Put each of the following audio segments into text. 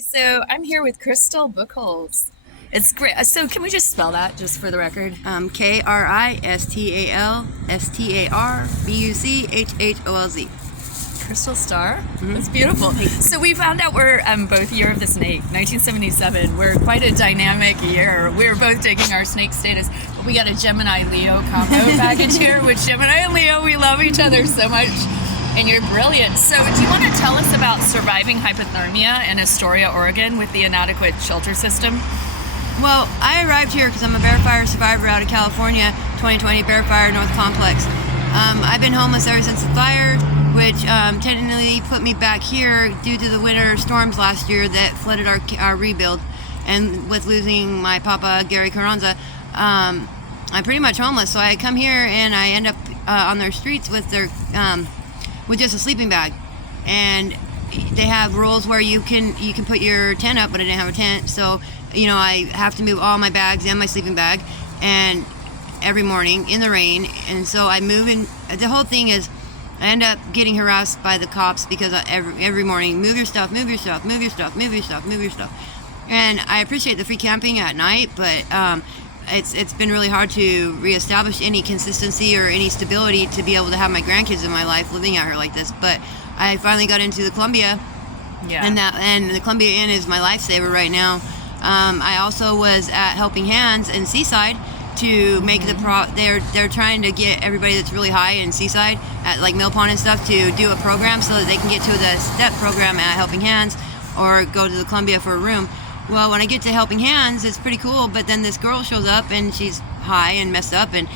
So I'm here with Kristal Buchholz. It's great. So can we just spell that just for the record? Kristalbuchholz. Crystal Star? That's beautiful. So we found out we're both Year of the Snake, 1977. We're quite a dynamic year. We're both taking our snake status. But we got a Gemini Leo combo package here, which Gemini and Leo, we love each other so much. And you're brilliant. So do you want to tell us about surviving hypothermia in Astoria, Oregon with the inadequate shelter system? Well, I arrived here because I'm a bear fire survivor out of California, 2020 Bear Fire North Complex. I've been homeless ever since the fire, which technically put me back here due to the winter storms last year that flooded our rebuild. And with losing my papa, Gary Carranza, I'm pretty much homeless. So I come here and I end up on their streets with just a sleeping bag. And they have rules where you can put your tent up, but I didn't have a tent. So, I have to move all my bags and my sleeping bag and every morning in the rain. And so I move in. The whole thing is I end up getting harassed by the cops because every morning, move your stuff, move your stuff, move your stuff, move your stuff, move your stuff. And I appreciate the free camping at night, but it's been really hard to reestablish any consistency or any stability to be able to have my grandkids in my life living out here like this. But I finally got into the Columbia, and the Columbia Inn is my lifesaver right now. I also was at Helping Hands in Seaside to make they're trying to get everybody that's really high in Seaside at like Mill Pond and stuff to do a program so that they can get to the STEP program at Helping Hands or go to the Columbia for a room. Well, when I get to Helping Hands, it's pretty cool, but then this girl shows up and she's high and messed up and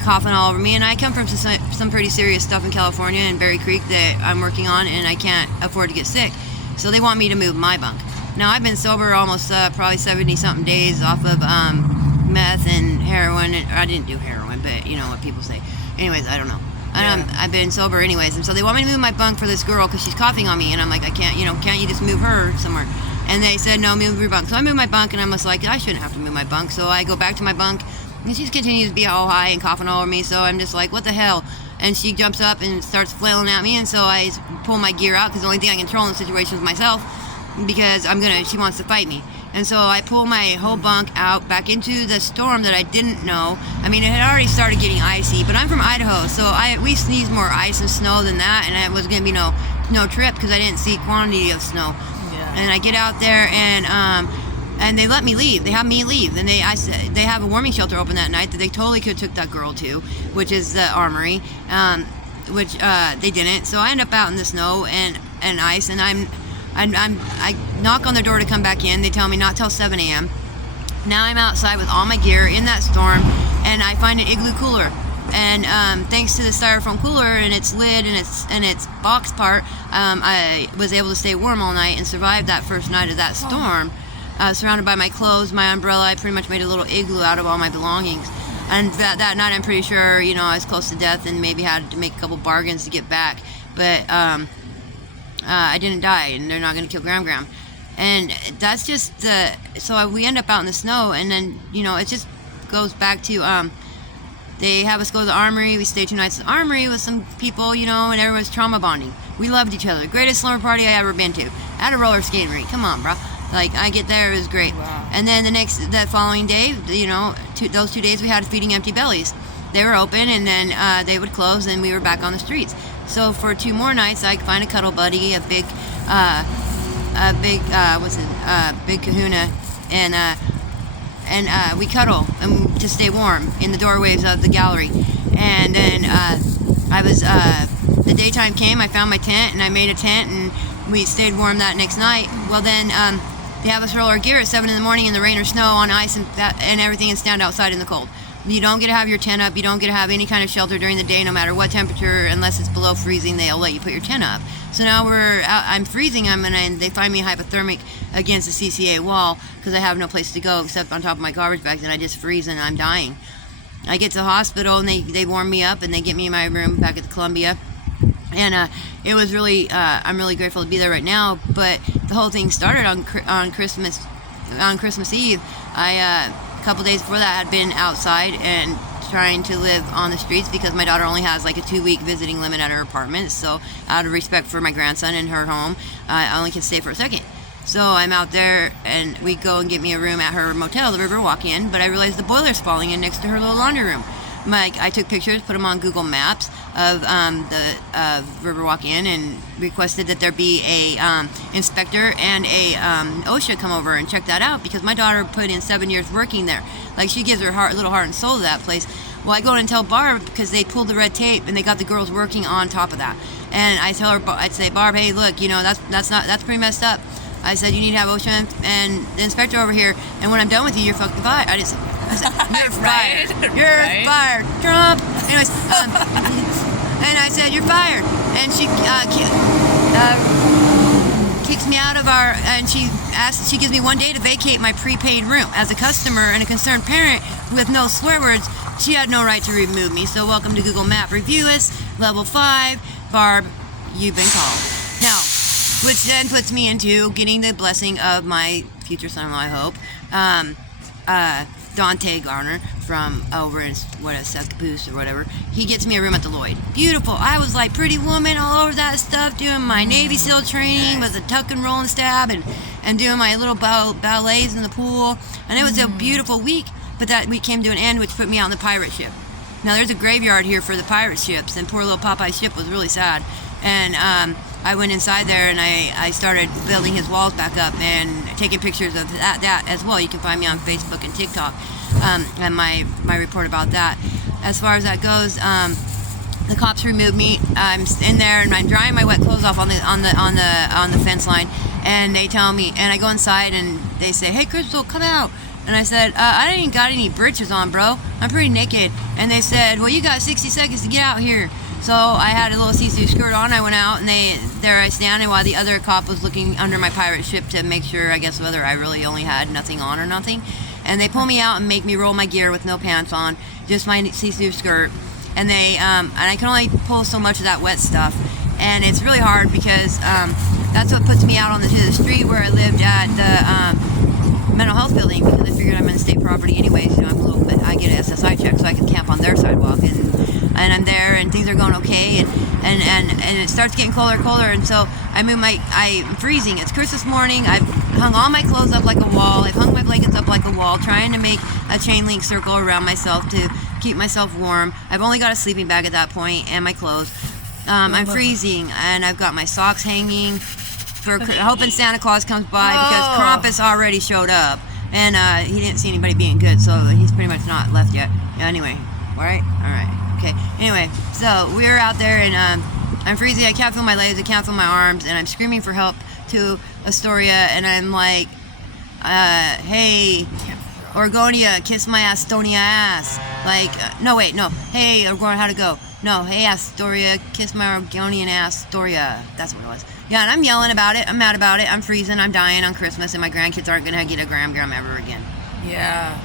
coughing all over me, and I come from some pretty serious stuff in California and Berry Creek that I'm working on, and I can't afford to get sick, so they want me to move my bunk. Now, I've been sober almost probably 70-something days off of meth and heroin. I didn't do heroin, but you know what people say. Anyways, I don't know. I've been sober anyways, and so they want me to move my bunk for this girl because she's coughing on me, and I'm like, I can't, can't you just move her somewhere? And they said, no, move your bunk. So I moved my bunk, and I'm just like, I shouldn't have to move my bunk. So I go back to my bunk, and she just continues to be all high and coughing all over me. So I'm just like, what the hell? And she jumps up and starts flailing at me, and so I pull my gear out because the only thing I control in the situation is myself because she wants to fight me. And so I pull my whole bunk out back into the storm that I didn't know. I mean, it had already started getting icy, but I'm from Idaho, so we sneeze more ice and snow than that, and it was going to be no trip because I didn't see quantity of snow. And I get out there and they let me leave. They have me leave. And they have a warming shelter open that night that they totally could have took that girl to, which is the Armory, which they didn't. So I end up out in the snow and ice, and I knock on their door to come back in. They tell me not till 7 a.m. Now I'm outside with all my gear in that storm, and I find an igloo cooler. And thanks to the styrofoam cooler and its lid and its box part, I was able to stay warm all night and survive that first night of that storm. Surrounded by my clothes, my umbrella, I pretty much made a little igloo out of all my belongings. And that night, I'm pretty sure, I was close to death and maybe had to make a couple bargains to get back. But I didn't die, and they're not going to kill Gram. And that's just so we end up out in the snow, and then, it just goes back to... They have us go to the Armory. We stayed 2 nights at the Armory with some people, and everyone's trauma bonding. We loved each other. Greatest slumber party I ever been to. At a roller skating rink. Come on, bro. Like, I get there, it was great. Wow. And then that following day, those 2 days we had Feeding Empty Bellies. They were open, and then they would close, and we were back on the streets. So for 2 more nights, I find a cuddle buddy, a big kahuna, and we cuddle to stay warm in the doorways of the gallery. And then the daytime came, I found my tent, and I made a tent, and we stayed warm that next night. Well, then they have us roll our gear at 7 in the morning in the rain or snow on ice and everything, and stand outside in the cold. You don't get to have your tent up. You don't get to have any kind of shelter during the day, no matter what temperature, unless it's below freezing. They'll let you put your tent up. So now I'm freezing. They find me hypothermic against the CCA wall because I have no place to go except on top of my garbage bags, and I just freeze and I'm dying. I get to the hospital, and they warm me up, and they get me in my room back at the Columbia. And it was really, I'm really grateful to be there right now. But the whole thing started on Christmas Eve. A couple days before that, had been outside and trying to live on the streets because my daughter only has like a 2-week visiting limit at her apartment. So out of respect for my grandson and her home, I only can stay for a second. So I'm out there, and we go and get me a room at her motel, the Riverwalk Inn, but I realized the boiler's falling in next to her little laundry room. I took pictures, put them on Google Maps of the Riverwalk Inn, and requested that there be a inspector and a OSHA come over and check that out, because my daughter put in 7 years working there. Like, she gives her little heart and soul to that place. Well, I go in and tell Barb, because they pulled the red tape and they got the girls working on top of that. And I tell her, I'd say, Barb, hey, look, that's pretty messed up. I said, you need to have OSHA and the inspector over here, and when I'm done with you, you're fucking fired. I said, you're fired. You're fired. Trump. Anyways, and I said, you're fired. And she kicks me out of and she gives me 1 day to vacate my prepaid room. As a customer and a concerned parent with no swear words, she had no right to remove me. So welcome to Google Map Review Us, level 5. Barb, you've been called. Now, which then puts me into getting the blessing of my future son-in-law, I hope, Dante Garner from over in Seth Caboose or whatever. He gets me a room at the Lloyd. Beautiful. I was like Pretty Woman all over that stuff, doing my Navy SEAL training with a tuck and roll and stab, and doing my little ballets in the pool. And it was a beautiful week, but that week came to an end, which put me on the pirate ship. Now, there's a graveyard here for the pirate ships, and poor little Popeye's ship was really sad. And I went inside there, and I started building his walls back up and taking pictures of that as well. You can find me on Facebook and TikTok, and my report about that. As far as that goes, the cops removed me. I'm in there, and I'm drying my wet clothes off on the fence line, and they tell me, and I go inside, and they say, "Hey, Kristal, come out." And I said, I ain't got any britches on, bro. I'm pretty naked. And they said, well, you got 60 seconds to get out here. So I had a little see-through skirt on. I went out, and there I stand, and while the other cop was looking under my pirate ship to make sure, I guess, whether I really only had nothing on or nothing. And they pull me out and make me roll my gear with no pants on, just my see-through skirt. And and I can only pull so much of that wet stuff. And it's really hard because that's what puts me out on the street where I lived at the mental health building, because I figured I'm in state property anyways. I'm a little bit, I get an SSI check so I can camp on their sidewalk, and I'm there, and things are going okay, and it starts getting colder, and so I'm freezing. It's Christmas morning. I've hung all my clothes up like a wall. I've hung my blankets up like a wall, trying to make a chain link circle around myself to keep myself warm. I've only got a sleeping bag at that point and my clothes. I'm freezing, and I've got my socks hanging, hoping Santa Claus comes by, because Krampus already showed up, and he didn't see anybody being good, so he's pretty much not left yet. Yeah, anyway, all right, okay. Anyway, so we're out there, and I'm freezing. I can't feel my legs, I can't feel my arms, and I'm screaming for help to Astoria, and I'm like, hey, Oregonia, kiss my Astoria ass. Like, no, hey, Oregonia, how'd it go? No, hey, Astoria, kiss my Oregonian Astoria. That's what it was. Yeah, and I'm yelling about it. I'm mad about it. I'm freezing. I'm dying on Christmas, and my grandkids aren't going to get a gram ever again. Yeah.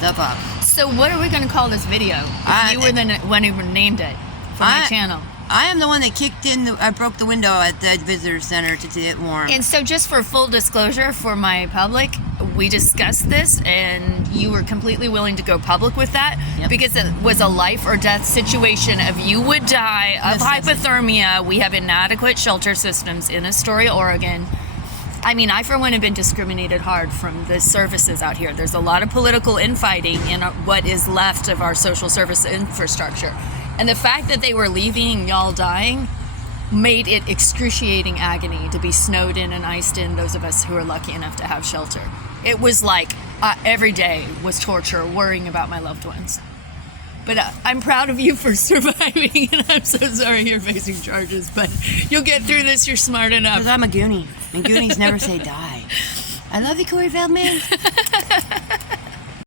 The fuck. So what are we going to call this video? You were the one who named it for my channel. I am the one that I broke the window at the visitor center to get warm. And so, just for full disclosure for my public, we discussed this, and you were completely willing to go public with that, because it was a life or death situation. If you would die of hypothermia, we have inadequate shelter systems in Astoria, Oregon. I mean, I for one have been discriminated hard from the services out here. There's a lot of political infighting in what is left of our social service infrastructure. And the fact that they were leaving y'all dying made it excruciating agony to be snowed in and iced in, those of us who are lucky enough to have shelter. It was like every day was torture, worrying about my loved ones. But I'm proud of you for surviving, and I'm so sorry you're facing charges, but you'll get through this. You're smart enough. Because I'm a Goonie, and Goonies never say die. I love you, Corey Feldman.